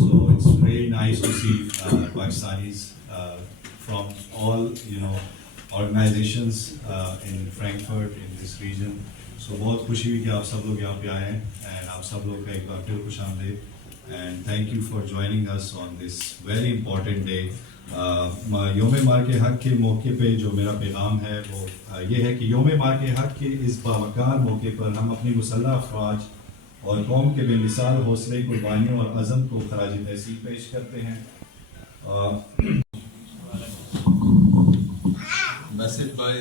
So it's very nice to see Pakistanis from all, organizations in Frankfurt, in this region. So بہت خوشی ہوئی کہ آپ سب لوگ یہاں پہ آئے ہیں and آپ سب لوگ کا ایک بار پھر خوش آمدید and thank you for joining us on this very important day. یوم مارک حق کے موقع پہ جو میرا پیغام ہے وہ یہ ہے کہ یوم مارک حق کے اس باوقار موقع پر ہم اپنی مسلح افواج اور قوم کے بے مثال حوصلے قربانیوں اور عزم کو خراج تحسین پیش کرتے ہیں. Message by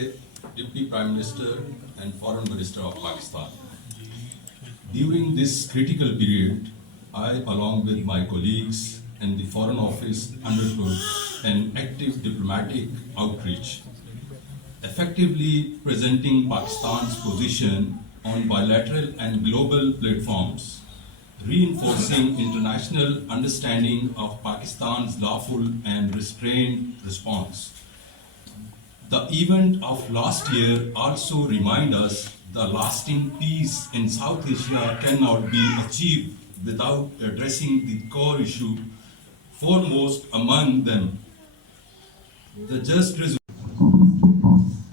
Deputy Prime Minister and Foreign Minister of Pakistan. During this critical period, I, along with my colleagues in the Foreign Office, undertook an active diplomatic outreach, effectively presenting Pakistan's position on bilateral and global platforms, reinforcing international understanding of Pakistan's lawful and restrained response. The event of last year also reminds us the lasting peace in South Asia cannot be achieved without addressing the core issue, foremost among them, the just resolution.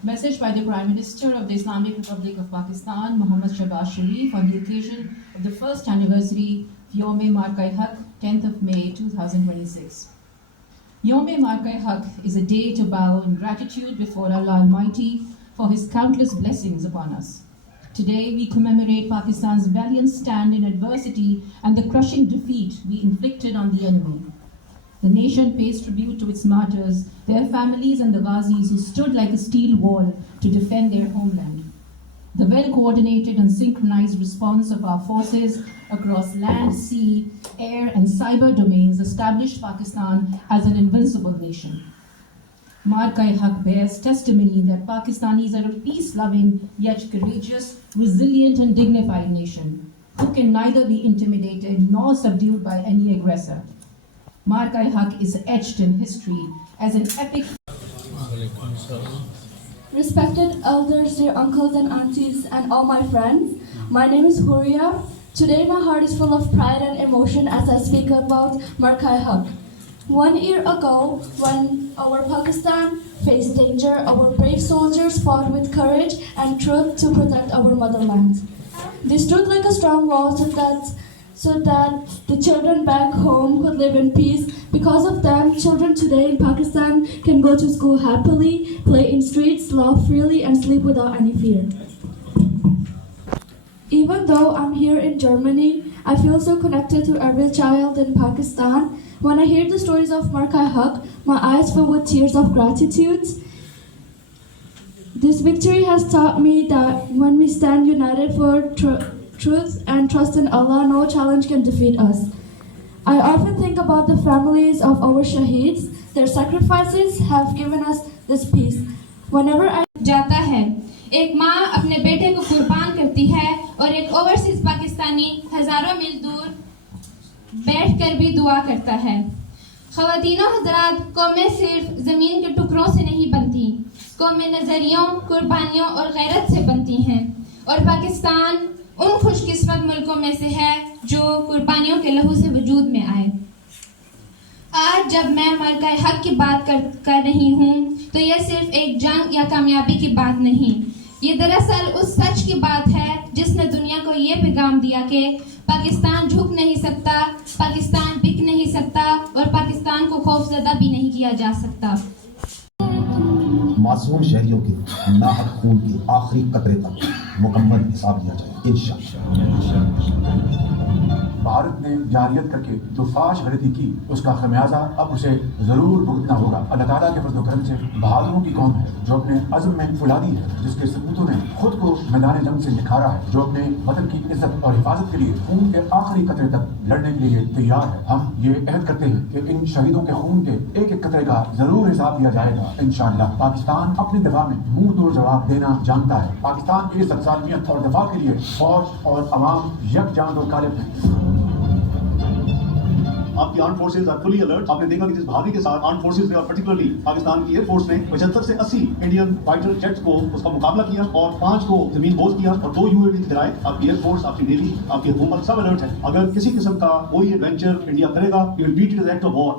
Message by the Prime Minister of the Islamic Republic of Pakistan, Mohammad Shahbaz Sharif, on the occasion of the first anniversary of Yom Mark-e-Haq, 10th of May 2026. Yom Mark-e-Haq is a day to bow in gratitude before Allah Almighty for His countless blessings upon us. Today we commemorate Pakistan's valiant stand in adversity and the crushing defeat we inflicted on the enemy. The nation pays tribute to its martyrs, their families and the Ghazis who stood like a steel wall to defend their homeland. The well-coordinated and synchronized response of our forces across land, sea, air and cyber domains established Pakistan as an invincible nation. Mark-e-Haq bears testimony that Pakistanis are a peace-loving yet courageous, resilient and dignified nation who can neither be intimidated nor subdued by any aggressor. Mark-e-Haq is etched in history as an epic. Respected elders, dear uncles and aunties, and all my friends, my name is Huria. Today my heart is full of pride and emotion as I speak about Mark-e-Haq. 1 year ago, when our Pakistan faced danger, our brave soldiers fought with courage and truth to protect our motherland. They stood like a strong wall so that the children back home could live in peace. Because of them, children today in Pakistan can go to school happily, play in streets, laugh freely, and sleep without any fear. Even though I'm here in Germany, I feel so connected to every child in Pakistan. When I hear the stories of Mark-e-Haq, my eyes fill with tears of gratitude. This victory has taught me that when we stand united for truth and trust in Allah, no challenge can defeat us. I often think about the families of our shaheeds. Their sacrifices have given us this peace. Whenever I جاتا ہے ایک ماں اپنے بیٹے کو قربان کرتی ہے اور ایک اوورسیز پاکستانی ہزاروں میل دور بیٹھ کر بھی دعا کرتا ہے. خواتین و حضرات، قومیں صرف زمین کے ٹکڑوں سے نہیں بنتی، قومیں نظریوں، قربانیوں اور غیرت سے بنتی ہیں، اور پاکستان ان خوش قسمت ملکوں میں سے ہے جو قربانیوں کے لہو سے وجود میں آئے. آج جب میں مارکہ-ے-حق کی بات کر رہی ہوں تو یہ صرف ایک جنگ یا کامیابی کی بات نہیں، یہ دراصل اس سچ کی بات ہے جس نے دنیا کو یہ پیغام دیا کہ پاکستان جھک نہیں سکتا، پاکستان بک نہیں سکتا اور پاکستان کو خوفزدہ بھی نہیں کیا جا سکتا. معصوم شہریوں کے ناحق خون کی آخری قطرے تک مکمل حساب لیا جائے انشاءاللہ. بھارت نے جارحیت کر کے جو فاش غلطی کی اس کا خمیازہ اب اسے ضرور بھگتنا ہوگا. اللہ تعالیٰ کے فضل و کرم سے بہادروں کی قوم ہے جو اپنے عزم میں فولادی ہے، جس کے سپوتوں نے خود کو میدان جنگ سے نکھارا ہے، جو اپنے وطن کی عزت اور حفاظت کے لیے خون کے آخری قطرے تک لڑنے کے لیے تیار ہے. ہم یہ عہد کرتے ہیں کہ ان شہیدوں کے خون کے ایک ایک قطرے کا ضرور حساب لیا جائے گا انشاءاللہ. پاکستان اپنے دفاع میں منہ توڑ جواب دینا جانتا ہے. پاکستان کی عزت، سالمیت اور دفاع کے لیے فوج اور عوام یکجان و غالب ہیں. آپ کی arm forces are fully alert. آپ نے دیکھا کہ جس بہادری کے ساتھ آرم فورسز نے اور پرٹیکولرلی پاکستان کی ایئر فورس نے 75 سے 80 انڈین فائٹر جیٹس کو اس کا مقابلہ کیا اور 5 کو زمین بوز کیا اور 2 UAV گرائے. آپ کی ایئر فورس، آپ کی نیوی، آپ کی حکومت سب الرٹ ہے. اگر کسی قسم کا کوئی ایڈونچر انڈیا کرے گا، you will beat it as act of war.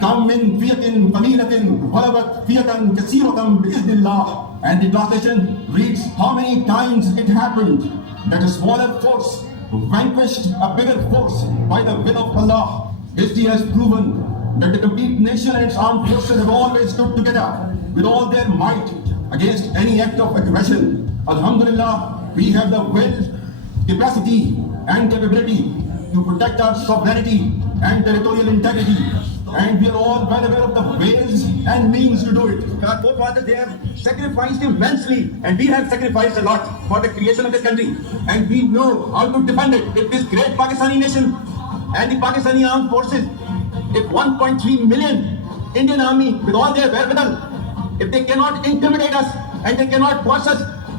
كم من فئة قليلة غلبت فئة كثيرة بإذن الله. And the translation reads, how many times it happened that a smaller force vanquished a bigger force by the will of Allah. History has proven that the complete nation and its armed forces have always stood together with all their might against any act of aggression. Alhamdulillah, we have the will, capacity and capability to protect our sovereignty and territorial integrity. And we are all well aware of the ways and means to do it. Our forefathers, they have sacrificed immensely, and we have sacrificed a lot for the creation of this country. And we know how to defend it. If this great Pakistani nation and the Pakistani armed forces, if 1.3 million Indian army with all their wherewithal, if they cannot intimidate us and they cannot force us,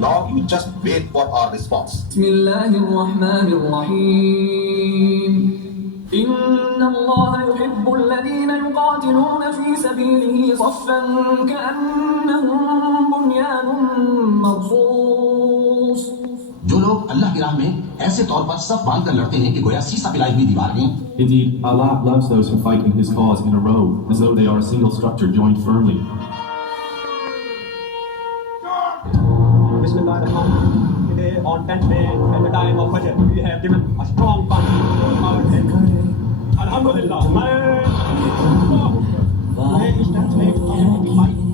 Now you just wait for our response. Bismillahirrahmanirrahim. إن الله يحب الذين يقاتلون في سبيله صفا كأنهم بنيان مرصوص. جو لوگ اللہ کی راہ میں ایسے طور پر صف باندھ کر لڑتے ہیں کہ گویا سیسا پلائی ہوئی دیوار ہیں. Indeed, Allah loves those who fight in His cause in a row, as though they are a single structure joined firmly. Today on 10th May, at the time of Fajr, we have given a strong punch to our head. Alhamdulillah.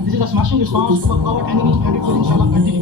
This is a smashing response to our enemies, and it will inshallah continue.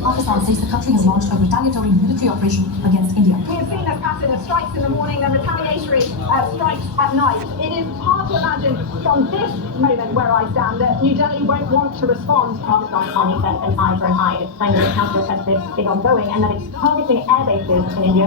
Pakistan says the country has launched a retaliatory military operation against India. We have seen a pattern of strikes in the morning and retaliatory strikes at night. It is hard to imagine from this moment where I stand that New Delhi won't want to respond. Pakistan's army sent an eye for an eye. It's claiming that counter-offensive is ongoing and that it's targeting air bases in India.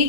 1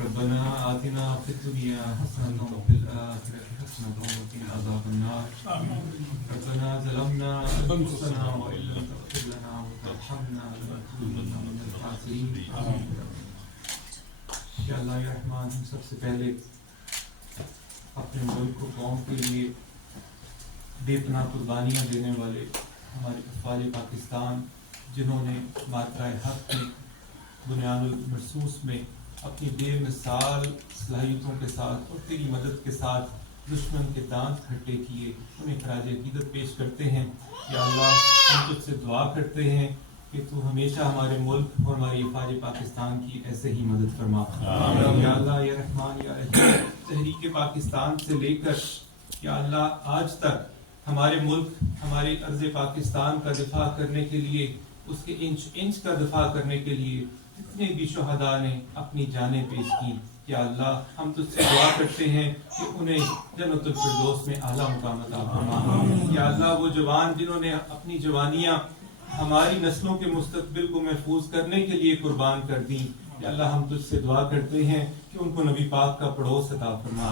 ربنا آتنا في الدنيا حسنة وفي الآخرة حسنة وقنا عذاب النار. ربنا ظلمنا أنفسنا وإن لم تغفر لنا وترحمنا لنكونن من الخاسرين. یا اللہ یا رحمان، ہم سب سے پہلے اپنے ملک و قوم کے لیے بے پناہ قربانیاں دینے والے ہمارے افواج پاکستان، جنہوں نے مارکہ حق میں بنیاد المرصوص میں اپنی بے مثال صلاحیتوں کے ساتھ اور تیری مدد کے ساتھ دشمن کے دانت کھٹے کیے، انہیں خراج عقیدت پیش کرتے ہیں. یا اللہ، ہم تجھ سے دعا کرتے ہیں کہ تو ہمیشہ ہمارے ملک اور ہماری افواج پاکستان کی ایسے ہی مدد فرما. یا اللہ یا رحمان یا رحیم، تحریک پاکستان سے لے کر یا اللہ آج تک ہمارے ملک، ہمارے ارض پاکستان کا دفاع کرنے کے لیے، اس کے انچ انچ کا دفاع کرنے کے لیے جتنے بھی شہداء نے اپنی جانیں پیش کی، یا اللہ ہم تجھ سے دعا کرتے ہیں کہ انہیں جنت الفردوس میں اعلیٰ مقام عطا فرما. یا اللہ وہ جوان جنہوں نے اپنی جوانیاں ہماری نسلوں کے مستقبل کو محفوظ کرنے کے لیے قربان کر دیں، یا اللہ ہم تجھ سے دعا کرتے ہیں کہ ان کو نبی پاک کا پڑوس عطا فرما.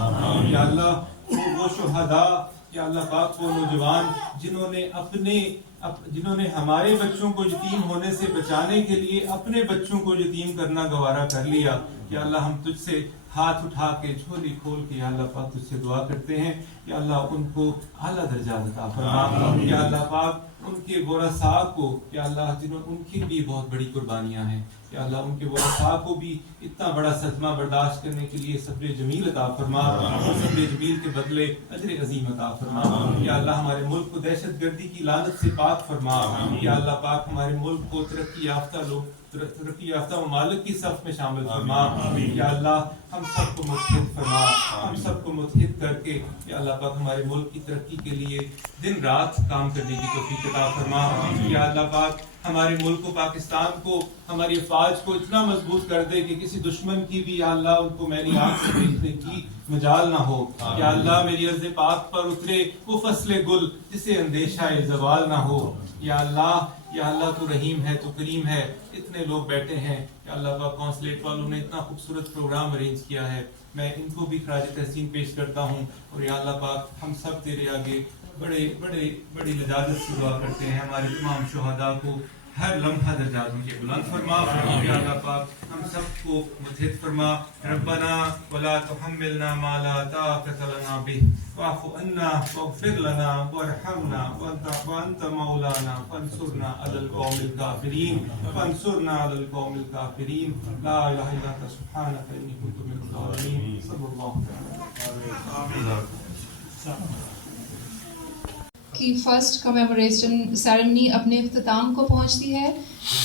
یا اللہ وہ شہداء، یا اللہ پاک وہ نوجوان جنہوں نے ہمارے بچوں کو یتیم ہونے سے بچانے کے لیے اپنے بچوں کو یتیم کرنا گوارا کر لیا، یا اللہ ہم تجھ سے ہاتھ اٹھا کے جھولی کھول کے یا اللہ پاک تجھ سے دعا کرتے ہیں، یا اللہ ان کو اعلیٰ درجات عطا فرما. یا اللہ پاک ان کے ورثاء کو، یا اللہ جنہوں ان کی بھی بہت بڑی قربانیاں ہیں، یا اللہ ان کے ورثاء کو بھی اتنا بڑا صدمہ برداشت کرنے کے لیے صبر جمیل عطا فرما، اور صبر جمیل کے بدلے اجر عظیم عطا فرما. یا اللہ ہمارے ملک کو دہشت گردی کی لعنت سے پاک فرما. یا اللہ پاک ہمارے ملک کو ترقی یافتہ ممالک کی صف میں شامل فرما. یا اللہ ہم سب کو متحد فرما، ہم سب کو متحد کر کے یا اللہ پاک ہمارے ملک کی ترقی کے لیے دن رات کام کرنے کی توفیق عطا فرما. یا اللہ پاک ہمارے ملک و پاکستان کو، ہماری افواج کو اتنا مضبوط کر دے کہ کسی دشمن کی بھی یا اللہ ان کو میری آنکھ سے دیکھنے کی مجال نہ ہو. یا اللہ میری عرض پاک پر اترے وہ فصل گل جسے اندیشہ زوال نہ ہو. یا اللہ تو رحیم ہے، تو کریم ہے. اتنے لوگ بیٹھے ہیں، یا اللہ پاک کونسلیٹ والوں نے اتنا خوبصورت پروگرام ارینج کیا ہے، میں ان کو بھی خراج تحسین پیش کرتا ہوں. اور یا اللہ پاک ہم سب تیرے آگے بڑی لجاجت سے دعا کرتے ہیں. ہمارے تمام شہداء کو ہر لمحہ درجاتوں کے بلند فرما. یا اللہ پاک ہم سب کو متحد فرما. ربنا ولا تحملنا ما لا طاقة لنا به واعف عنا واغفر لنا وارحمنا وانت مولانا فانصرنا على القوم الكافرين لا اله الا انت سبحانك اني كنت من الظالمين. صلی اللہ علیہ وسلم. کی فرسٹ کمیموریشن سیریمنی اپنے اختتام کو پہنچتی ہے،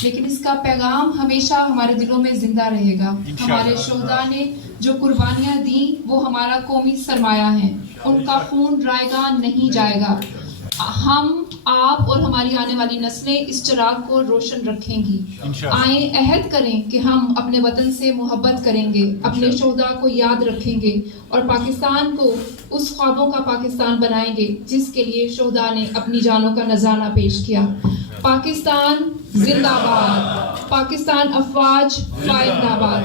لیکن اس کا پیغام ہمیشہ ہمارے دلوں میں زندہ رہے گا. ہمارے شہداء نے جو قربانیاں دیں وہ ہمارا قومی سرمایہ ہیں، ان کا خون رائے گا نہیں جائے گا. ہم، آپ اور ہماری آنے والی نسلیں اس چراغ کو روشن رکھیں گی. آئیں عہد کریں کہ ہم اپنے وطن سے محبت کریں گے، اپنے شہداء کو یاد رکھیں گے اور پاکستان کو اس خوابوں کا پاکستان بنائیں گے جس کے لیے شہداء نے اپنی جانوں کا نذرانہ پیش کیا. پاکستان زندہ باد، پاکستان افواج فائد آباد.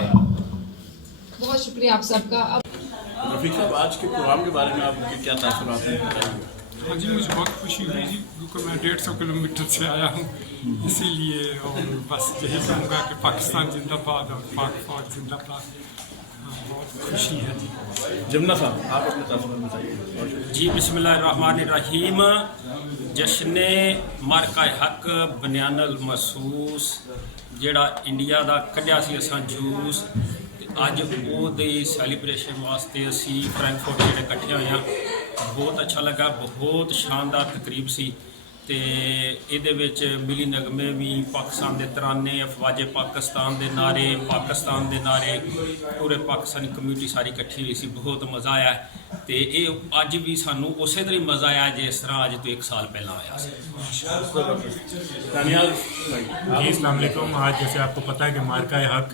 بہت شکریہ آپ سب کا. رفیق صاحب، آج کے پروگرام کے بارے میں آپ کے کیا تاثرات ہیں؟ ہاں جی، مجھے بہت خوشی ہوئی جی، کیونکہ میں 150 کلومیٹر سے آیا ہوں، اسی لیے. اور بس یہی کہوں گا کہ پاکستان زندہ باد اور پاک فوج زندہ باد. بہت خوشی ہے جی. جمنا صاحب، آپ اپنے تاثرات بتائیے. جی بسم اللہ الرحمن الرحیم. جشن مارکہ حق بنیان المرصوص جڑا انڈیا دا کڈیا سی اساں جوس، اج وہ دی سیلیبریشن واسطے اسی فرینکفورٹ جڑے کٹھے ہوئے ہیں. بہت اچھا لگا، بہت شاندار تقریب سی. تے ایدے وچ ملی نغمے بھی، پاکستان دے ترانے، افواج پاکستان دے نعرے، پاکستان دے نعرے، پورے پاکستانی کمیونٹی ساری کٹھی ہوئی سی. بہت مزہ آیا ہے. تے اے اج بھی سانو اسی طرح مزہ آیا جس طرح اج تو 1 سال پہلا آیا سی. دانیال جی السلام علیکم. آج جیسے آپ کو پتہ ہے کہ مارکہ حق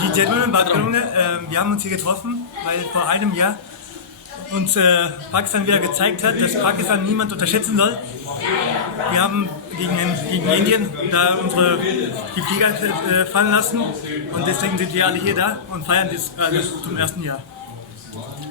Die Gentlemen, wir haben uns hier getroffen, weil vor einem Jahr uns Pakistan wieder gezeigt hat, dass Pakistan niemand unterschätzen soll. Wir haben gegen Indien da die Flieger fallen lassen und deswegen sind wir alle hier da und feiern das zum ersten Jahr.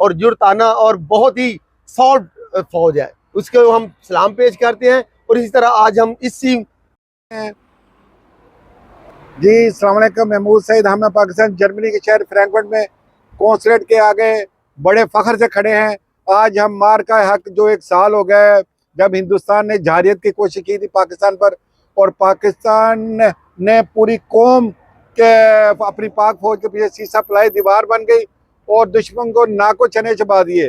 اور جرتانہ اور بہت ہی salt فوج ہے، اس کو ہم سلام پیش کرتے ہیں. اور اسی طرح آج ہم اسی جی السلام علیکم. محمود سعید، ہم پاکستان جرمنی کے شہر فرینکفرٹ میں قونصلیٹ کے آگے بڑے فخر سے کھڑے ہیں. آج ہم مارکہ حق جو 1 سال ہو گیا ہے جب ہندوستان نے جارحیت کی کوشش کی تھی پاکستان پر، اور پاکستان نے پوری قوم کے اپنی پاک فوج کے پیچھے سیسا پلائی دیوار بن گئی اور دشمن کو ناکو چنے چبا دیے،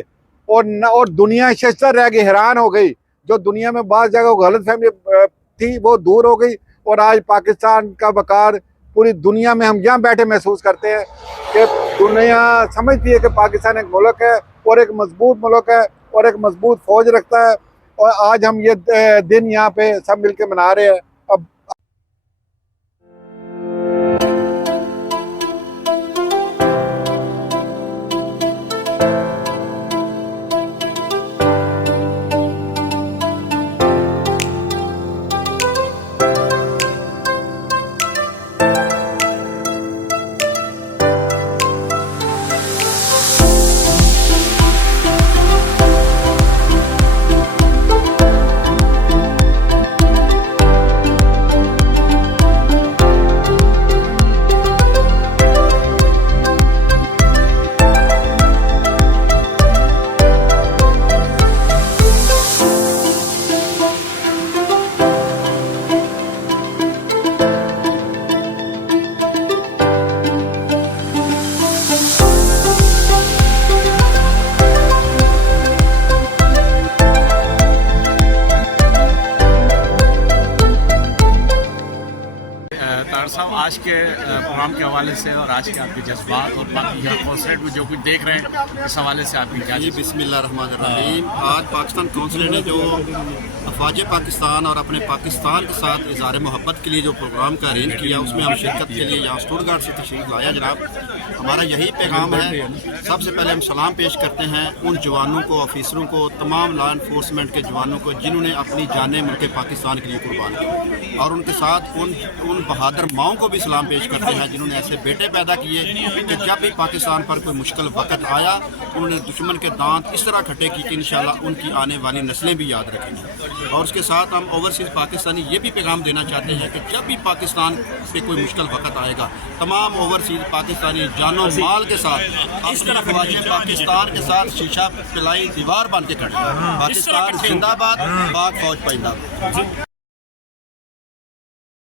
اور دنیا ششدر رہ گئی، حیران ہو گئی. جو دنیا میں بعض جگہ غلط فہمی تھی وہ دور ہو گئی، اور آج پاکستان کا وقار پوری دنیا میں ہم یہاں بیٹھے محسوس کرتے ہیں کہ دنیا سمجھتی ہے کہ پاکستان ایک ملک ہے اور ایک مضبوط ملک ہے اور ایک مضبوط فوج رکھتا ہے. اور آج ہم یہ دن یہاں پہ سب مل کے منا رہے ہیں. اب صاحب، آج کے پروگرام کے حوالے سے اور آج کے آپ کے جذبات اور باقی قونصلیٹ میں جو کچھ دیکھ رہے ہیں اس حوالے سے آپ کی کیا؟ جی بسم اللہ الرحمن الرحیم. آج پاکستان قونصلیٹ نے جو افواج پاکستان اور اپنے پاکستان کے ساتھ اظہار محبت کے لیے جو پروگرام کا ارینج کیا، اس میں ہم شرکت کے لیے یہاں اسٹوٹگارٹ سے تشریف لایا. جناب ہمارا یہی پیغام ہے. سب سے پہلے ہم سلام پیش کرتے ہیں ان جوانوں کو، آفیسروں کو، تمام لا انفورسمنٹ کے جوانوں کو جنہوں نے اپنی جانیں ملک پاکستان کے لیے قربان کی، اور ان کے ساتھ ان بہادر ماؤں کو بھی سلام پیش کرتے ہیں جنہوں نے ایسے بیٹے پیدا کیے کہ جب بھی پاکستان پر کوئی مشکل وقت آیا انہوں نے دشمن کے دانت اس طرح کھٹے کی کہ انشاءاللہ ان کی آنے والی نسلیں بھی یاد رکھیں گی. اور اس کے ساتھ ہم اوورسیز پاکستانی یہ بھی پیغام دینا چاہتے ہیں کہ جب بھی پاکستان پہ کوئی مشکل وقت آئے گا تمام اوورسیز پاکستانی جان و مال کے ساتھ اس طرح افواج پاکستان کے ساتھ شیشہ پلائی دیوار بن کے کھڑے. پاکستان زندہ باد، پاک فوج پائندہ.